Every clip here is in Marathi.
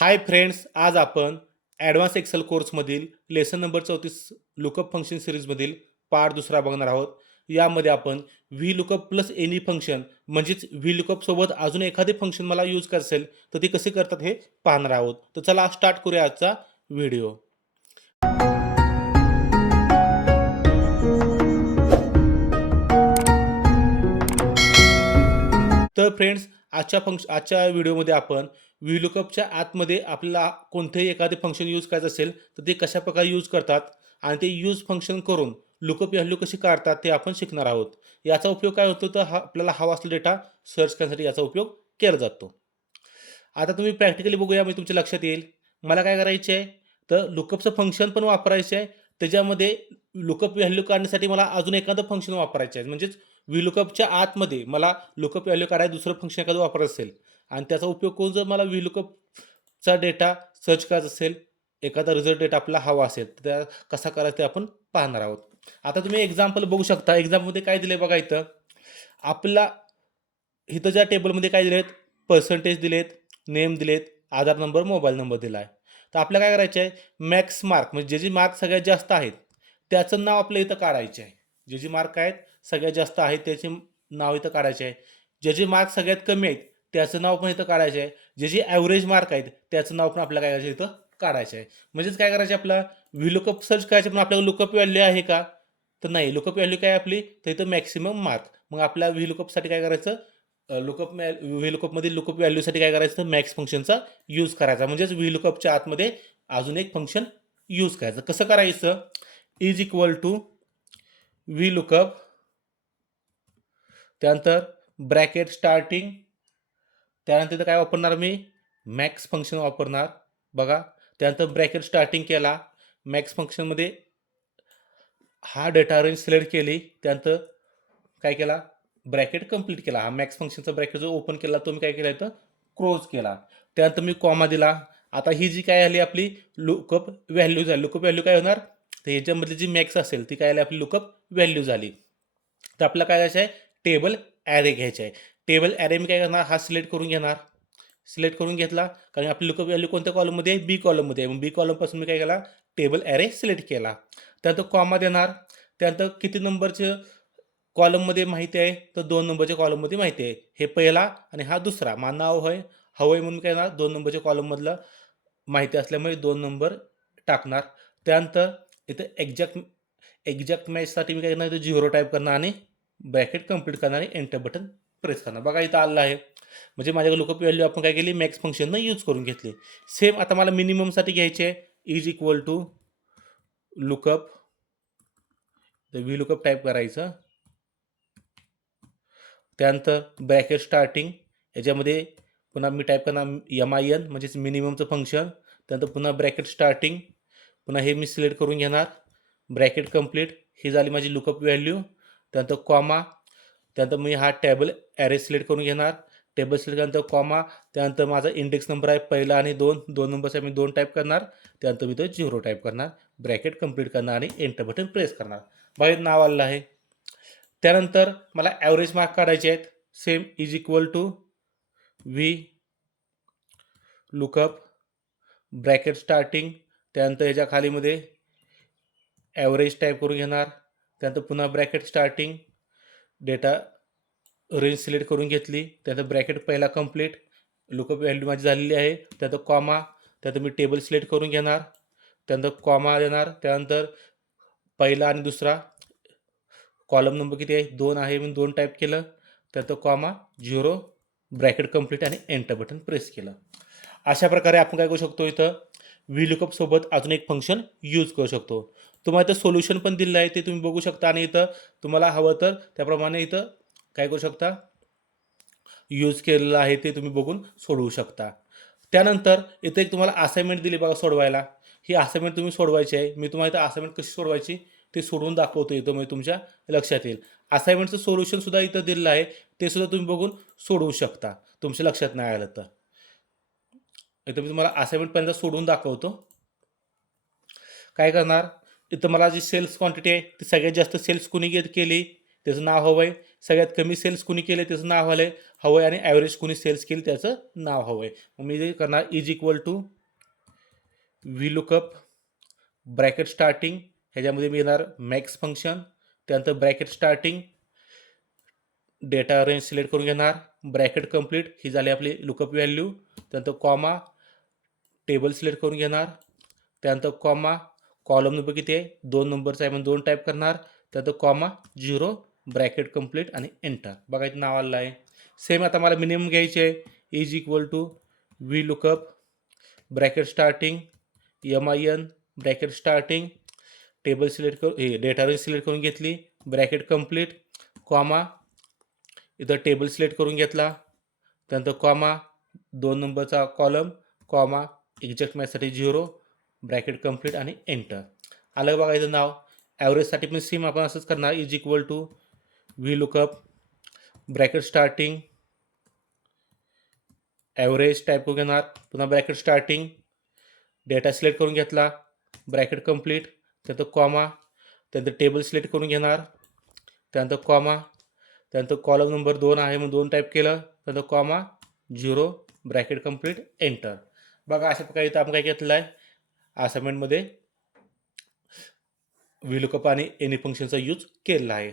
हाय फ्रेंड्स आज आपण ॲडव्हान्स एक्सेल कोर्समधील लेसन नंबर चौतीस लुकअप फंक्शन सिरीजमधील पार्ट दुसरा बघणार आहोत. यामध्ये आपण V lookup plus any function म्हणजेच व्ही लुकअपसोबत अजून एखादे फंक्शन मला यूज करसेल असेल तर ते कसे करतात हे पाहणार आहोत. तर चला स्टार्ट करूया आजचा व्हिडिओ तर फ्रेंड्स आजच्या फंक्श आजच्या व्हिडिओमध्ये आपण व्ही आतमध्ये आपल्याला कोणतेही एखादे फंक्शन यूज करायचं असेल तर ते कशा प्रकारे यूज करतात आणि ते यूज फंक्शन करून लुकअप व्हॅल्यू कशी काढतात ते आपण शिकणार आहोत. याचा उपयोग काय होतो तर हा आपल्याला हवा असलेला डेटा सर्च करण्यासाठी याचा उपयोग केला जातो. आता तुम्ही प्रॅक्टिकली बघूया मी तुमच्या लक्षात येईल. मला काय करायचे आहे तर लुकअपचं फंक्शन पण वापरायचं आहे. त्याच्यामध्ये लुकअप व्हॅल्यू काढण्यासाठी मला अजून एखादं फंक्शन वापरायचं आहे. म्हणजेच व्हिलुकअपच्या आतमध्ये मला लुकअप व्हॅल्यू काढायला दुसरं फंक्शन एखादं वापरायचं असेल आणि त्याचा उपयोग करून जर मला व्हिलुकअपचा डेटा सर्च करायचा असेल एखादा रिझल्ट डेटा आपला हवा असेल तर त्या कसा करायचा ते आपण पाहणार आहोत. आता तुम्ही एक्झाम्पल बघू शकता. एक्झाममध्ये काय दिलं बघा इथं. आपला इथं ज्या टेबलमध्ये काय दिलेत? पर्सेंटेज दिलेत नेम दिलेत आधार नंबर मोबाईल नंबर दिला आहे तर आपल्याला काय करायचं आहे मॅक्स मार्क म्हणजे जे जे मार्क सगळ्यात जास्त आहेत त्याचं नाव आपल्या इथं काढायचे आहे जे जे मार्क आहेत सगळ्यात जास्त आहेत त्याचे नाव इथं काढायचे आहे जे जे मार्क सगळ्यात कमी आहेत त्याचं नाव पण इथं काढायचं आहे. जे जे ॲव्हरेज मार्क आहेत त्याचं नाव पण आपल्याला काय करायचं इथं काढायचं आहे. म्हणजेच काय करायचं आपला? व्ही लुकअप सर्च करायचं पण आपल्याला लुकअप व्हॅल्यू आहे का? तर नाही. लुकअप व्हॅल्यू काय आपली? तर इथं मॅक्सिमम मार्क मग आपल्या व्ही लुकअपसाठी काय करायचं? लुकअप मॅ व्ही लुकअपमध्ये लुकअप व्हॅल्यूसाठी काय करायचं? तर मॅक्स फंक्शनचा यूज करायचा. म्हणजेच व्ही लुकअपच्या आतमध्ये अजून एक फंक्शन यूज करायचं. कसं करायचं? Is equal to V lookup त्यानंतर ब्रॅकेट स्टार्टिंग त्यानंतर इथं काय वापरणार मी? मॅक्स फंक्शन वापरणार. बघा त्यानंतर ब्रॅकेट स्टार्टिंग केला. मॅक्स फंक्शनमध्ये हा डेटा रेंज सिलेक्ट केली. त्यानंतर काय केला? ब्रॅकेट कंप्लीट केला. हा मॅक्स फंक्शनचा ब्रॅकेट जो ओपन केला तो मी काय केला इथं? क्लोज केला. त्यानंतर मी कॉमा दिला. आता ही जी काय आली आपली लुकअप व्हॅल्यू झाली. लुकअप व्हॅल्यू काय होणार? तर ह्याच्यामधली जी मॅक्स असेल ती काय आली आपली लुकअप व्हॅल्यू झाली. तर आपल्याला काय करायचं आहे? टेबल ॲरे घ्यायचे आहे. टेबल ॲरे मी काय करणार? हा सिलेक्ट करून घेणार. सिलेक्ट करून घेतला. कारण आपली लुकअप व्हॅल्यू कोणत्या कॉलममध्ये आहे? बी कॉलममध्ये आहे. मग बी कॉलमपासून मी काय केला? टेबल ॲरे सिलेक्ट केला. त्यानंतर कॉमा देणार. त्यानंतर किती नंबरचे कॉलममध्ये माहिती आहे? तर दोन नंबरच्या कॉलममध्ये माहिती आहे. हे पहिला आणि हा दुसरा. मा नाव होय? हवं आहे म्हणून काय येणार दोन नंबरच्या कॉलममधलं माहिती असल्यामुळे दोन नंबर टाकणार. त्यानंतर इथं एक्झॅक्ट एक्झॅक्ट मॅचसाठी मी काय करणार? इथं झिरो टाईप करणार आणि ब्रॅकेट कंप्लीट करणार आणि एंटर बटन प्रेस करणार बघा इथं आलं आहे. म्हणजे माझ्याकडे लुकअप व्हॅल्यू आपण काय केली? मॅक्स फंक्शननं यूज करून घेतली. सेम आता मला मिनिममसाठी घ्यायचे आहे. Is equal to lookup V lookup type करायचं. त्यानंतर ब्रॅकेट स्टार्टिंग याच्यामध्ये पुन्हा मी टाईप करणार एम आय एन म्हणजेच मिनिममचं फंक्शन त्यानंतर पुन्हा ब्रॅकेट स्टार्टिंग पुन्हा हे मी सिलेक्ट करून घेणार. ब्रॅकेट कंप्लीट ही झाली माझी लुकअप व्हॅल्यू त्यानंतर कॉमा त्यानंतर मी हा टेबल ॲरे सिलेक्ट करून घेणार. टेबल सिलेक्ट केल्यानंतर कॉमा त्यानंतर माझा इंडेक्स नंबर आहे पहिला आणि दोन दोन नंबरचा मी दोन टाईप करणार. त्यानंतर मी तो झिरो टाईप करणार ब्रॅकेट कंप्लीट करणार आणि एंटर बटन प्रेस करणार. बाहेर नाव आलेलं आहे. त्यानंतर मला ॲव्हरेज मार्क काढायचे आहेत. Same is equal to V lookup bracket starting त्यानंतर ह्याच्या खालीमध्ये ॲव्हरेज टाईप करून घेणार. त्यानंतर पुन्हा bracket starting data range select करून घेतली. त्यानंतर ब्रॅकेट पहिला कंप्लीट लुकअप व्हॅल्यू माझी झालेली आहे. त्यानंतर कॉमा त्यानंतर मी टेबल सिलेक्ट करून घेणार. त्यानंतर कॉमा देणार. त्यानंतर पहिला आणि दुसरा कॉलम नंबर किती आहे? दोन आहे. मी दोन टाईप केलं. त्यानंतर कॉमा झिरो ब्रॅकेट कंप्लीट आणि एंटर बटन प्रेस केलं. अशा प्रकारे आपण काय करू शकतो इथं? व्ही लुकअपसोबत अजून एक फंक्शन यूज करू शकतो. तुम्हाला इथं सोल्युशन पण दिलेलं आहे ते तुम्ही बघू शकता. आणि इथं तुम्हाला हवं तर त्याप्रमाणे इथं काय करू शकता? यूज केलेलं आहे ते तुम्ही बघून सोडवू शकता. त्यानंतर इथं एक तुम्हाला असाइनमेंट दिली बघा सोडवायला. ही असाइनमेंट तुम्ही सोडवायची आहे. मी तुम्हाला इथं असाइनमेंट कशी सोडवायची ते सोडवून दाखवतो इथं म्हणजे तुमच्या लक्षात येईल. असाइनमेंटचं सोल्युशनसुद्धा इथं दिलेलं आहे ते सुद्धा तुम्ही बघून सोडवू शकता तुमच्या लक्षात नाही आलं तर. इथं मी तुम्हाला असाइनमेंट पहिल्यांदा सोडवून दाखवतो. काय करणार? इथं मला जी सेल्स क्वांटिटी आहे ती सगळ्यात जास्त सेल्स कुणी घेत केली? त्याचं नाव हवं आहे सगळ्यात कमी सेल्स कुणी केले त्याचं नाव आलं आहे हवं आहे आणि ॲव्हरेज कुणी सेल्स केली त्याचं नाव हवं आहे मग मी जे करणार is equal to V lookup bracket starting ह्याच्यामध्ये मी येणार मॅक्स फंक्शन त्यानंतर bracket starting data range select करून घेणार ब्रॅकेट कंप्लीट ही झाली आपली लुकअप व्हॅल्यू त्यानंतर कॉमा टेबल सिलेक्ट करून घेणार त्यानंतर कॉमा कॉलम नंबर किती आहे? दोन नंबरचा आहे म्हणून दोन टाईप करणार. त्यानंतर कॉमा झिरो ब्रॅकेट कंप्लीट आणि एंटर बघा इथं नाव आलं आहे. सेम आता मला मिनिमम घ्यायचे आहे. Is equal to V lookup bracket starting M I N bracket starting table select करू हे डेटा रेंज सिलेक्ट करून घेतली ब्रॅकेट कंप्लीट कॉमा इथं टेबल सिलेक्ट करून घेतला. त्यानंतर कॉमा दोन नंबरचा कॉलम कॉमा एक्झॅक्ट मॅथसाठी झिरो ब्रॅकेट कंप्लीट आणि एंटर. आलं बघा इथं नाव? ॲव्हरेजसाठी पण सेम आपण असंच करणार. Is equal to V lookup bracket starting average type करून घेणार. पुन्हा ब्रॅकेट स्टार्टिंग डेटा सिलेक्ट करून घेतला. ब्रॅकेट कंप्लीट त्यानंतर कॉमा त्यानंतर टेबल सिलेक्ट करून घेणार. त्यानंतर कॉमा त्यानंतर कॉलम नंबर दोन आहे मग दोन टाईप केलं. त्यानंतर comma zero bracket complete enter बघा अशा प्रकारे इथं आपण काय घेतलं आहे असाइनमेंटमध्ये व्हीलुकअप आणि एनी फंक्शनचा यूज केलेला आहे.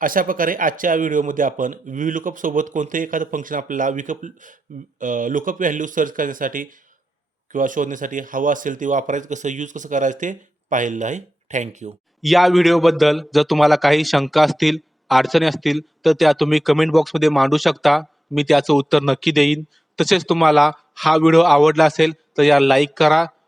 अशा प्रकारे आजच्या व्हिडिओमध्ये आपण व्हीलुकअप सोबत कोणतंही एखादं फंक्शन आपल्याला विकअप लुकअप व्हॅल्यू सर्च करण्यासाठी किंवा शोधण्यासाठी हवं असेल ते वापरायचं कसं यूज कसं करायचं ते पाहिलं आहे. थँक्यू या व्हिडिओबद्दल जर तुम्हाला काही शंका असतील अडचणी असतील तर त्या तुम्ही कमेंट बॉक्समध्ये मांडू शकता. मी त्याचं उत्तर नक्की देईन. तसेच तुम्हाला हा व्हिडिओ आवडला असेल तर या लाईक करा.